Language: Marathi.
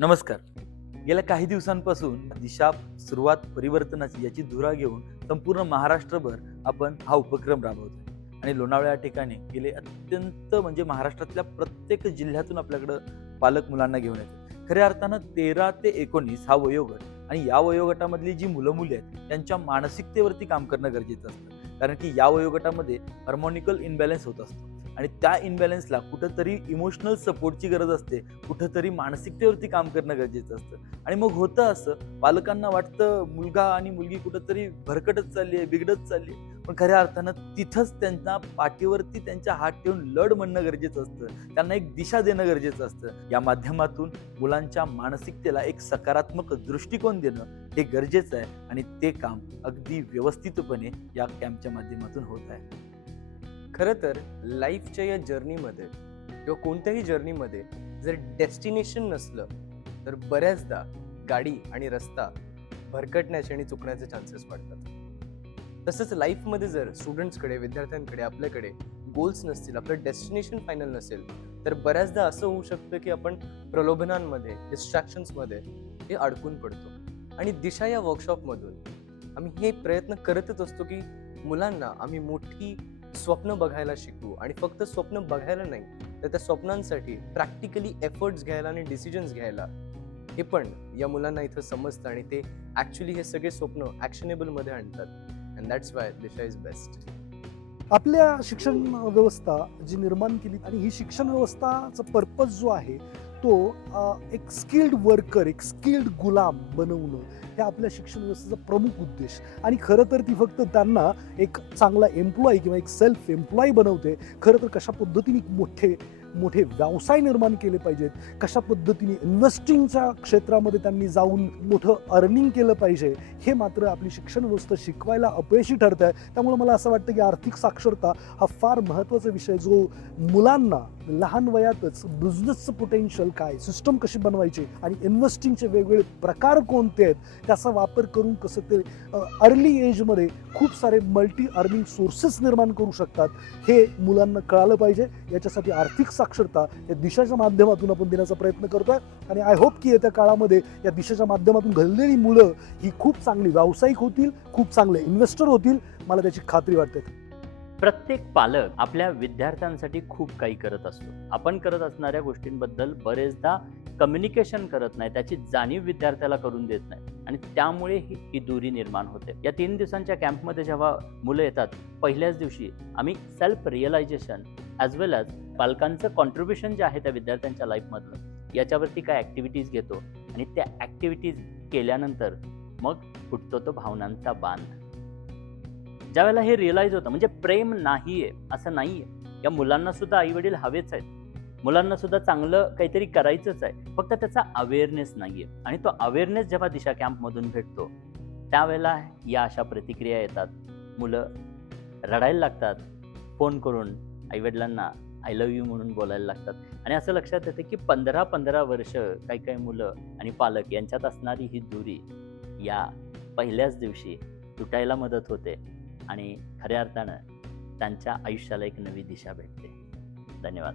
नमस्कार. गेल्या काही दिवसांपासून दिशा सुरुवात परिवर्तनाची याची धुरा घेऊन संपूर्ण महाराष्ट्रभर आपण हा उपक्रम राबवतोय आणि लोणावळा या ठिकाणी गेले अत्यंत म्हणजे महाराष्ट्रातल्या प्रत्येक जिल्ह्यातून आपल्याकडं पालक मुलांना घेऊन येतात. खऱ्या अर्थानं 13 ते 19 हा वयोगट आणि या वयोगटामधली जी मुलं मुली आहेत त्यांच्या मानसिकतेवरती काम करणं गरजेचं असतं. कारण की या वयोगटामध्ये हार्मोनिकल इम्बॅलन्स होत असतो आणि त्या इम्बॅलन्सला कुठंतरी इमोशनल सपोर्टची गरज असते, कुठंतरी मानसिकतेवरती काम करणं गरजेचं असतं. आणि मग होतं असं, पालकांना वाटतं मुलगा आणि मुलगी कुठंतरी भरकटत चालली आहे, बिघडत चालली आहे. पण खऱ्या अर्थानं तिथंच त्यांना पाठीवरती त्यांच्या हात ठेवून लढ म्हणणं गरजेचं असतं. त्यांना एक दिशा देणं गरजेचं असतं. या माध्यमातून मुलांच्या मानसिकतेला एक सकारात्मक दृष्टिकोन देणं हे गरजेचं आहे आणि ते काम अगदी व्यवस्थितपणे या कॅम्पच्या माध्यमातून होत आहे. खरं तर लाईफच्या या जर्नीमध्ये किंवा कोणत्याही जर्नीमध्ये जर डेस्टिनेशन नसलं तर बऱ्याचदा गाडी आणि रस्ता भरकटण्याचे आणि चुकण्याचे चान्सेस वाढतात. तसंच लाईफमध्ये जर स्टुडंट्सकडे, विद्यार्थ्यांकडे, आपल्याकडे गोल्स नसतील, आपलं डेस्टिनेशन फायनल नसेल, तर बऱ्याचदा असं होऊ शकतं की आपण प्रलोभनांमध्ये, डिस्ट्रॅक्शन्समध्ये हे अडकून पडतो. आणि दिशा या वर्कशॉपमधून आम्ही हे प्रयत्न करतच असतो की मुलांना आम्ही मोठी स्वप्न बघायला शिकवू आणि फक्त स्वप्न बघायला नाही तर त्या स्वप्नांसाठी प्रॅक्टिकली एफर्ट्स घ्यायला आणि डिसिजन्स घ्यायला हे पण या मुलांना इथं समजतं आणि ते ॲक्च्युली हे सगळे स्वप्न ॲक्शनेबलमध्ये आणतात. And that's why Disha is best. आपल्या शिक्षण व्यवस्था जी निर्माण केली आणि ही शिक्षण व्यवस्थाचा पर्पज जो आहे तो एक स्किल्ड वर्कर, एक स्किल्ड गुलाम बनवणं हे आपल्या शिक्षण व्यवस्थेचा प्रमुख उद्देश. आणि खरं तर ती फक्त त्यांना एक चांगला एम्प्लॉई किंवा एक सेल्फ एम्प्लॉई बनवते. खरं तर कशा पद्धतीने मोठे मोठे व्यवसाय निर्माण केले पाहिजेत, कशा पद्धतीने इन्व्हेस्टिंगच्या क्षेत्रामध्ये त्यांनी जाऊन मोठं अर्निंग केलं पाहिजे, हे मात्र आपली शिक्षण व्यवस्था शिकवायला अपयशी ठरत आहे. त्यामुळे मला असं वाटतं की आर्थिक साक्षरता हा फार महत्त्वाचा विषय, जो मुलांना लहान वयातच बिझनेसचं पोटेन्शियल काय, सिस्टम कशी बनवायची आणि इन्व्हेस्टिंगचे वेगवेगळे प्रकार कोणते आहेत, त्याचा वापर करून कसं ते अर्ली एजमध्ये खूप सारे मल्टी अर्निंग सोर्सेस निर्माण करू शकतात, हे मुलांना कळालं पाहिजे. याच्यासाठी आर्थिक साक्षरता या दिशाच्या माध्यमातून आपण देण्याचा प्रयत्न करतोय आणि आय होप की येत्या काळामध्ये या दिशाच्या माध्यमातून घडलेली मुलं ही खूप चांगली व्यावसायिक होतील, खूप चांगले इन्व्हेस्टर होतील, मला त्याची खात्री वाटते. प्रत्येक पालक आपल्या विद्यार्थ्यांसाठी खूप काही करत असतो. आपण करत असणाऱ्या गोष्टींबद्दल बरेचदा कम्युनिकेशन करत नाही, त्याची जाणीव विद्यार्थ्याला करून देत नाही आणि त्यामुळे ही दुरी निर्माण होते. या 3 दिवसांच्या कॅम्पमध्ये जेव्हा मुलं येतात, पहिल्याच दिवशी आम्ही सेल्फ रिअलायझेशन ॲज वेल ॲज पालकांचं कॉन्ट्रीब्युशन जे आहे त्या विद्यार्थ्यांच्या लाईफमधलं याच्यावरती काय ॲक्टिव्हिटीज घेतो आणि त्या ॲक्टिव्हिटीज केल्यानंतर मग फुटतो तो भावनांचा बांध. ज्यावेळेला हे रिअलाइज होतं, म्हणजे प्रेम नाहीये असं नाहीये, या मुलांना सुद्धा आईवडील हवेच आहेत, मुलांना सुद्धा चांगलं काहीतरी करायचंच आहे, फक्त त्याचा अवेअरनेस नाहीये. आणि तो अवेअरनेस जेव्हा दिशा कॅम्पमधून भेटतो त्यावेळेला या अशा प्रतिक्रिया येतात. मुलं रडायला लागतात, फोन करून आईवडिलांना आय लव्ह यू म्हणून बोलायला लागतात. आणि असं लक्षात येतं की 15-15 वर्ष काही काही मुलं आणि पालक यांच्यात असणारी ही दुरी या पहिल्याच दिवशी तुटायला मदत होते आणि खऱ्या अर्थानं त्यांच्या आयुष्याला एक नवी दिशा भेटते. धन्यवाद.